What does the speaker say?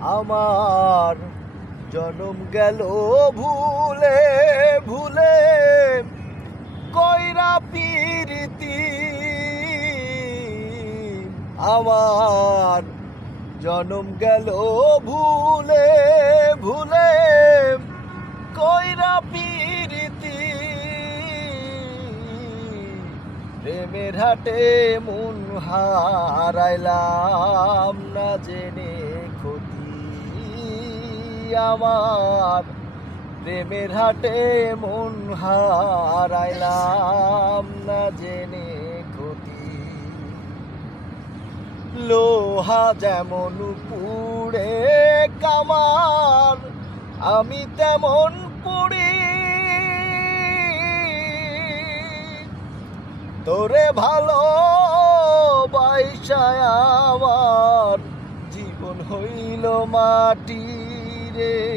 আমার জনম গেল ভুলে ভুলে কইরা পিরিতি। আমার জনম গেল ভুলে ভুলে কইরা পিরিতি। প্রেমের হাটে মন হারাইলাম না জেনে ক্ষতি আমার। প্রেমের হাটে মন হারাইলাম না জেনে ক্ষতি। লোহা যেমন পুড়ে কামার আমি তেমন পুড়ি। তোরে ভালো বাইসায় আমার জীবন হইল মাটি রে।